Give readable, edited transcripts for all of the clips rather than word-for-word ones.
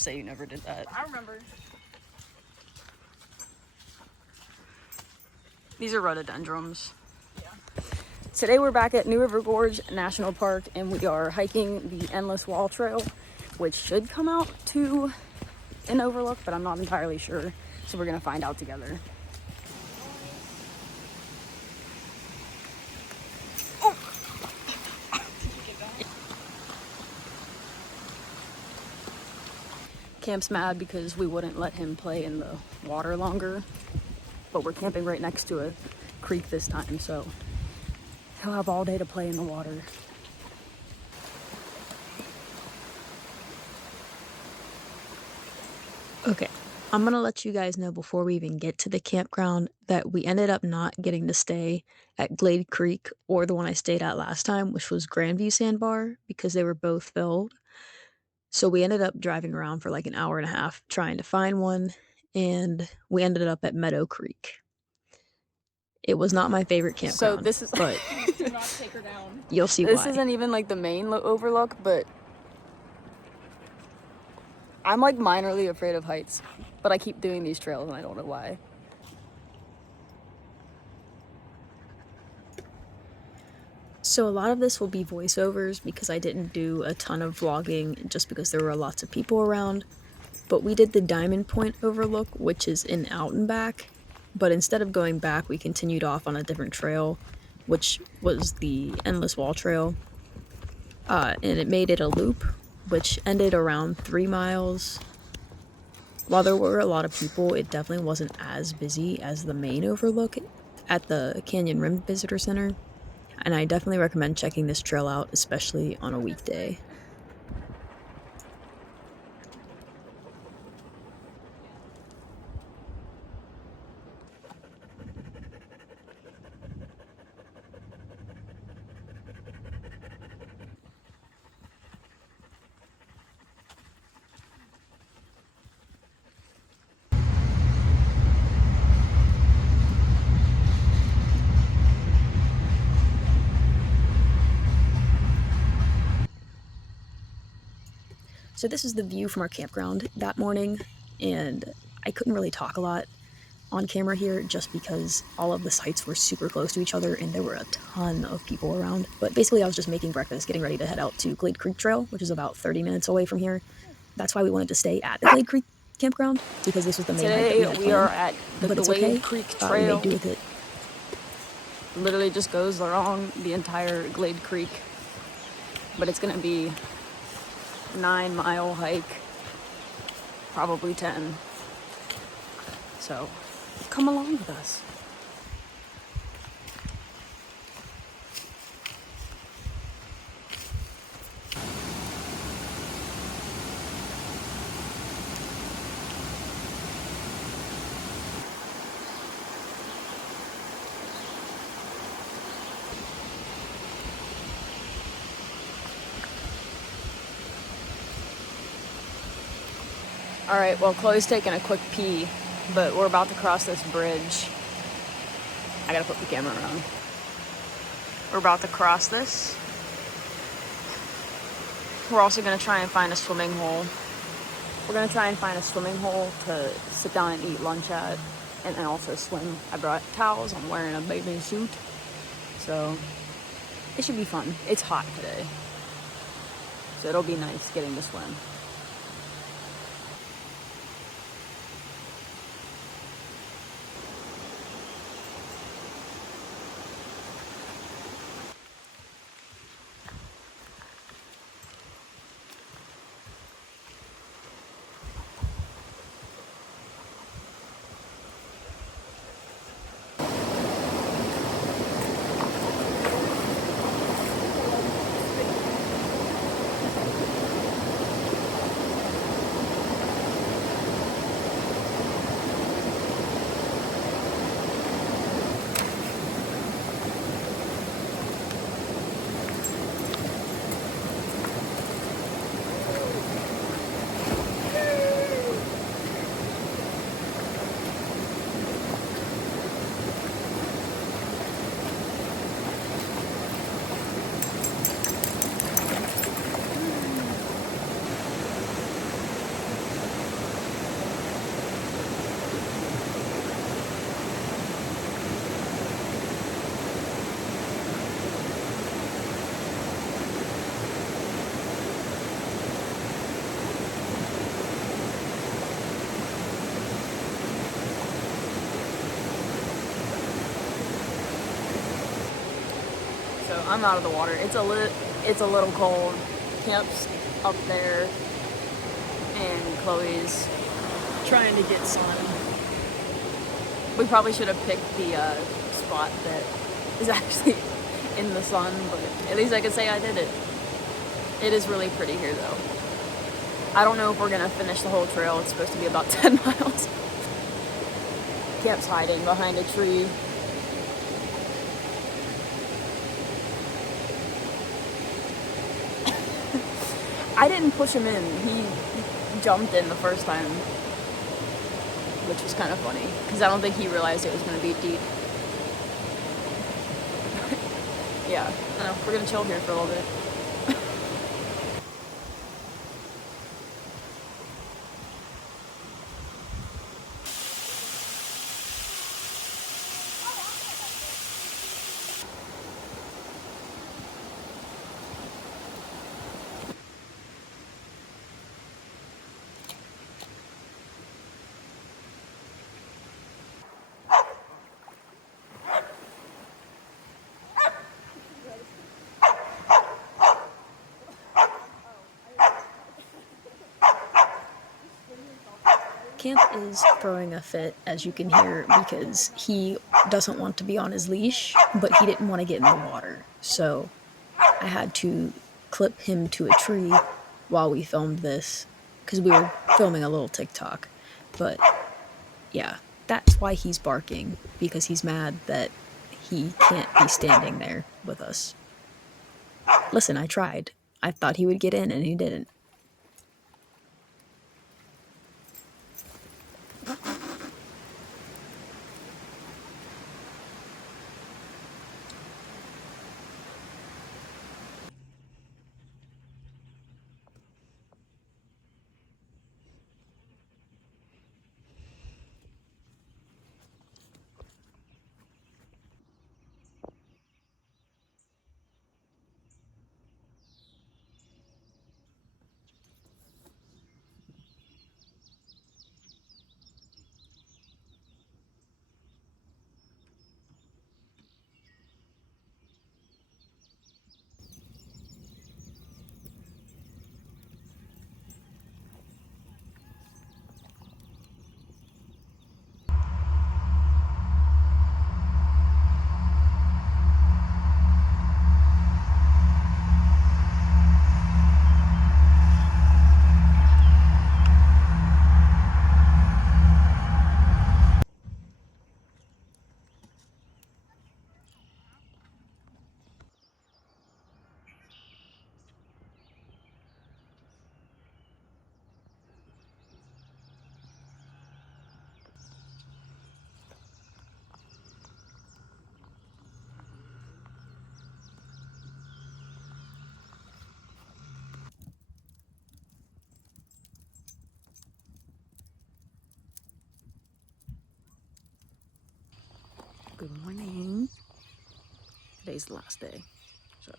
say you never did that. I remember. These are rhododendrons. Yeah. Today we're back at New River Gorge National Park and we are hiking the Endless Wall Trail, which should come out to an overlook, but I'm not entirely sure. So we're gonna find out together. Camp's mad because we wouldn't let him play in the water longer, but we're camping right next to a creek this time, so he'll have all day to play in the water. Okay, I'm gonna let you guys know before we even get to the campground that we ended up not getting to stay at Glade Creek or the one I stayed at last time, which was Grandview Sandbar, because they were both filled. So we ended up driving around for like an hour and a half trying to find one, and we ended up at Meadow Creek. It was not my favorite campground, So this is but Do not take her down. you'll see this why. isn't even like the main overlook, but I'm like minorly afraid of heights, but I keep doing these trails and I don't know why. So a lot of this will be voiceovers because I didn't do a ton of vlogging just because there were lots of people around. But we did the Diamond Point overlook, which is in out and back. But instead of going back, we continued off on a different trail, which was the Endless Wall Trail. And it made it a loop, which ended around 3 miles. While there were a lot of people, it definitely wasn't as busy as the main overlook at the Canyon Rim Visitor Center. And I definitely recommend checking this trail out, especially on a weekday. So this is the view from our campground that morning, and I couldn't really talk a lot on camera here just because all of the sites were super close to each other and there were a ton of people around. But basically I was just making breakfast, getting ready to head out to Glade Creek Trail, which is about 30 minutes away from here. That's why we wanted to stay at the Glade Creek campground, because this was the main hike that we had Today we are planned. at the But it's Glade okay. Creek We Trail. made do with it. Literally just goes along the entire Glade Creek, but it's gonna be 9-mile hike, probably 10. So come along with us. All right, well, Chloe's taking a quick pee, but we're about to cross this bridge. I gotta put the camera around. We're about to cross this. We're also gonna try and find a swimming hole. We're gonna try and find a swimming hole to sit down and eat lunch at, and then also swim. I brought towels, I'm wearing a bathing suit, so it should be fun. It's hot today, so it'll be nice getting to swim. I'm out of the water. It's a little cold. Camp's up there, and Chloe's trying to get sun. We probably should have picked the spot that is actually in the sun, but at least I could say I did it. It is really pretty here, though. I don't know if we're gonna finish the whole trail. It's supposed to be about 10 miles. Camp's hiding behind a tree. I didn't push him in. He jumped in the first time, which was kind of funny because I don't think he realized it was going to be deep. Yeah, I know. We're going to chill here for a little bit. Camp is throwing a fit, as you can hear, because he doesn't want to be on his leash, but he didn't want to get in the water. So I had to clip him to a tree while we filmed this, because we were filming a little TikTok. But yeah, that's why he's barking, because he's mad that he can't be standing there with us. Listen, I tried. I thought he would get in, and he didn't. Good morning. Today's the last day. So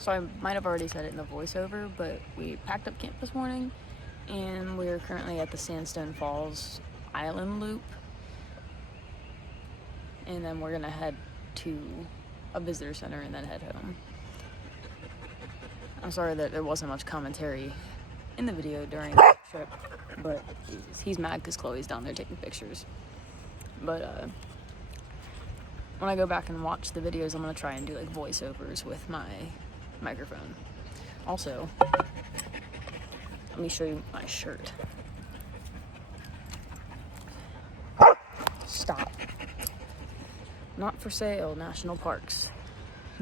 So I might have already said it in the voiceover, but we packed up camp this morning, and we're currently at the Sandstone Falls Island Loop. And then we're gonna head to a visitor center and then head home. I'm sorry that there wasn't much commentary in the video during the trip, but he's mad because Chloe's down there taking pictures. But when I go back and watch the videos, I'm gonna try and do like voiceovers with my microphone. Also, let me show you my shirt. Stop. Not for sale, national parks.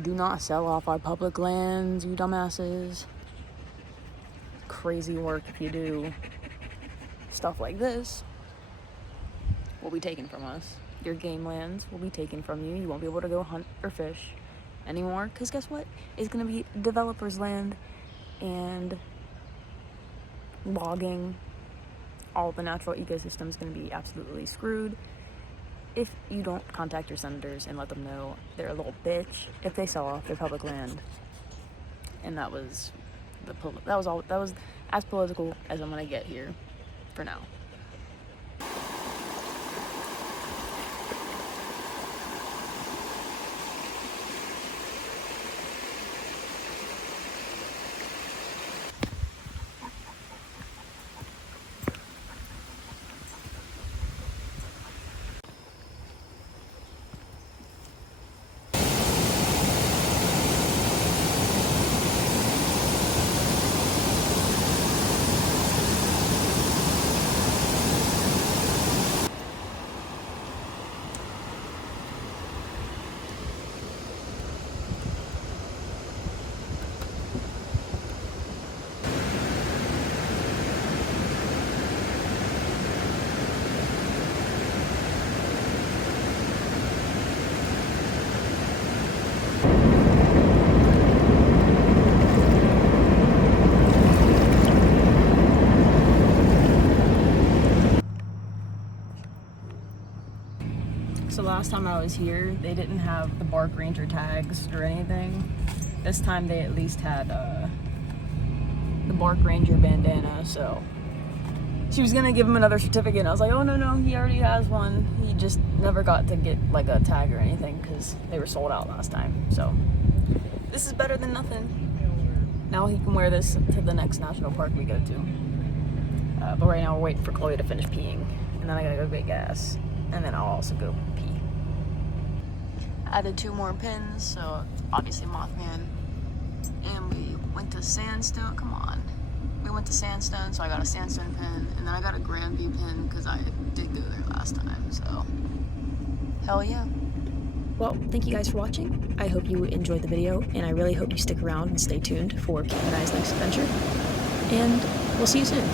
Do not sell off our public lands, you dumbasses. Crazy work if you do. Stuff like this will be taken from us. Your game lands will be taken from you. You won't be able to go hunt or fish anymore, because guess what? It's going to be developers' land, and logging, all the natural ecosystem is going to be absolutely screwed if you don't contact your senators and let them know they're a little bitch if they sell off their public land. And that was as political as I'm going to get here for now. So last time I was here, they didn't have the Bark Ranger tags or anything. This time they at least had the Bark Ranger bandana, so she was gonna give him another certificate, and I was like, oh no, he already has one. He just never got to get like a tag or anything because they were sold out last time. So this is better than nothing. Now he can wear this to the next national park we go to. But right now we're waiting for Chloe to finish peeing, and then I gotta go get gas, and then I'll also go pee. Added 2 more pins, so obviously Mothman. And we went to Sandstone, come on. We went to Sandstone, so I got a Sandstone pin, and then I got a Grandview pin because I did go there last time, so hell yeah. Well, thank you guys for watching. I hope you enjoyed the video, and I really hope you stick around and stay tuned for Kate and I's next adventure. And we'll see you soon.